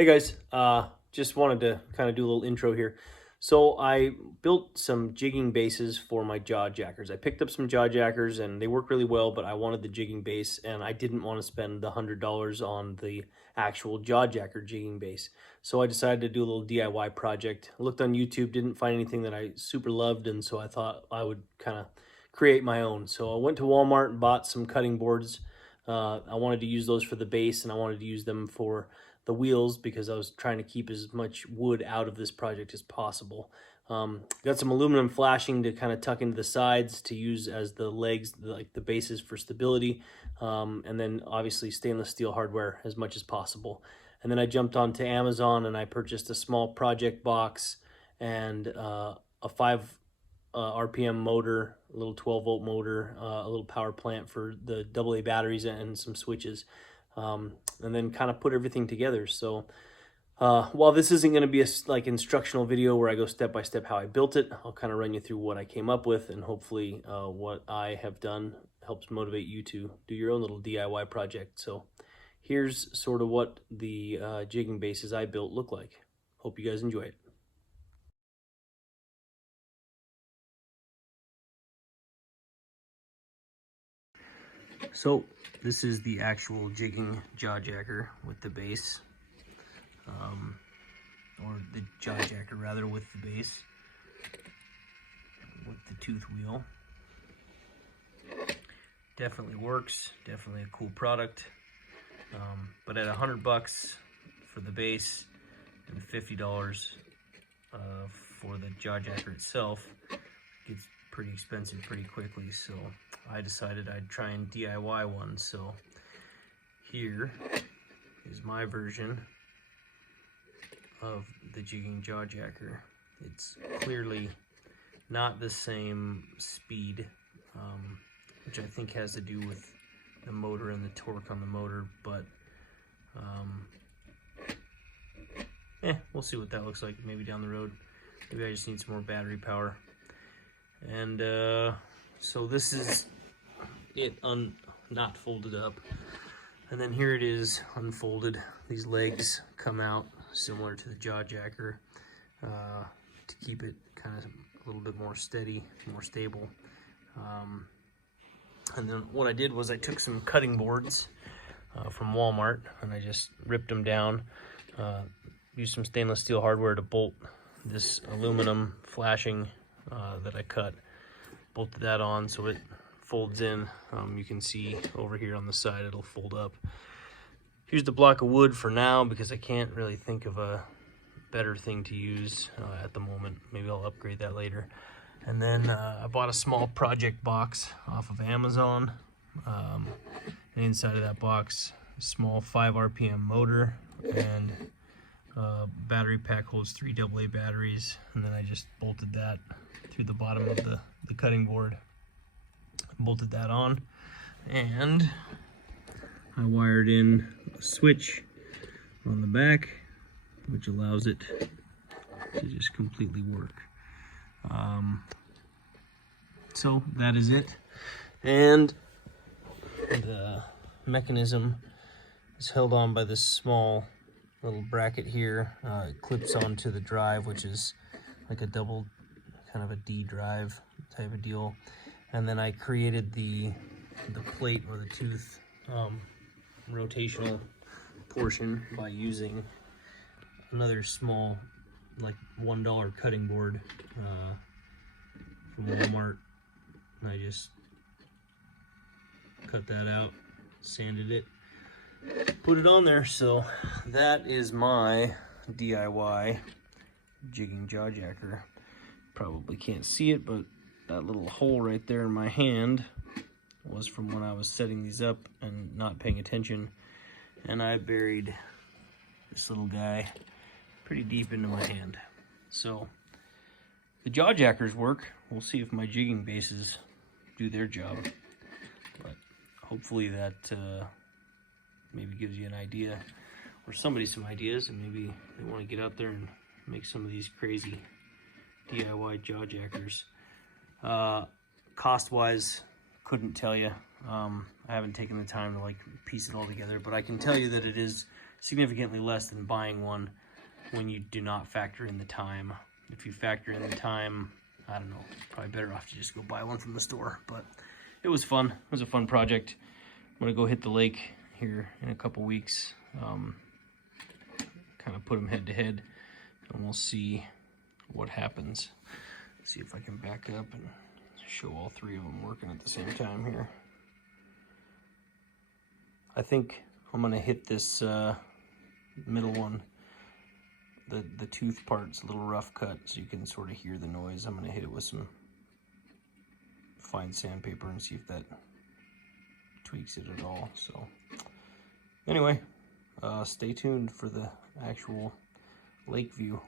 Hey guys, just wanted to kind of do a little intro here. So I built some jigging bases for my jaw jackers. I picked up some jaw jackers and they work really well, but I wanted the jigging base and I didn't want to spend the $100 on the actual jaw jacker jigging base. So I decided to do a little DIY project. I looked on YouTube, didn't find anything that I super loved, and so I thought I would kind of create my own. So I went to Walmart and bought some cutting boards. I wanted to use those for the base and I wanted to use them for the wheels because I was trying to keep as much wood out of this project as possible. Got some aluminum flashing to kind of tuck into the sides to use as the legs, like the bases for stability. And then obviously stainless steel hardware as much as possible. And then I jumped onto Amazon and I purchased a small project box and a 5 RPM motor, a little 12-volt motor, a little power plant for the AA batteries, and some switches. And then kind of put everything together. So while this isn't going to be a like instructional video where I go step by step how I built it, I'll kind of run you through what I came up with, and hopefully what I have done helps motivate you to do your own little DIY project. So here's sort of what the jigging bases I built look like. Hope you guys enjoy it. So this is the actual jigging jaw jacker with the base, or the jaw jacker rather with the base, with the tooth wheel. Definitely works, definitely a cool product, but at $100 for the base and $50 for the jaw jacker itself, it gets pretty expensive pretty quickly. So I decided I'd try and DIY one. So here is my version of the jigging jaw jacker. It's clearly not the same speed, which I think has to do with the motor and the torque on the motor, but we'll see what that looks like maybe down the road. Maybe I just need some more battery power. And so this is it not folded up, and then here it is unfolded. These legs come out similar to the jaw jacker to keep it kind of a little bit more steady, more stable. And then what I did was I took some cutting boards from Walmart and I just ripped them down, used some stainless steel hardware to bolt this aluminum flashing that I cut, bolted that on so it folds in. You can see over here on the side it'll fold up. Used a block of wood for now because I can't really think of a better thing to use at the moment. Maybe I'll upgrade that later. And then I bought a small project box off of Amazon. And inside of that box, a small 5 RPM motor, and battery pack holds 3 AA batteries. And then I just bolted that through the bottom of the cutting board. Bolted that on, and I wired in a switch on the back, which allows it to just completely work. So that is it, and the mechanism is held on by this small little bracket here. It clips onto the drive, which is like a double kind of a D drive type of deal. And then I created the plate or the tooth rotational portion by using another small, like $1 cutting board from Walmart. And I just cut that out, sanded it, put it on there. So that is my DIY jigging jaw jacker. Probably can't see it, but that little hole right there in my hand was from when I was setting these up and not paying attention, and I buried this little guy pretty deep into my hand. So the jaw jackers work. We'll see if my jigging bases do their job, but hopefully that maybe gives you an idea, or somebody some ideas, and maybe they want to get out there and make some of these crazy DIY jaw jackers. Cost wise, couldn't tell you. I haven't taken the time to like piece it all together, but I can tell you that it is significantly less than buying one when you do not factor in the time. If you factor in the time, I don't know, probably better off to just go buy one from the store. But it was fun. It was a fun project. I'm gonna go hit the lake here in a couple weeks. Kind of put them head to head, and we'll see what happens. See if I can back up and show all three of them working at the same time here. I think I'm gonna hit this middle one. The tooth part's a little rough cut, so you can sort of hear the noise. I'm gonna hit it with some fine sandpaper and see if that tweaks it at all. So anyway, stay tuned for the actual lake view.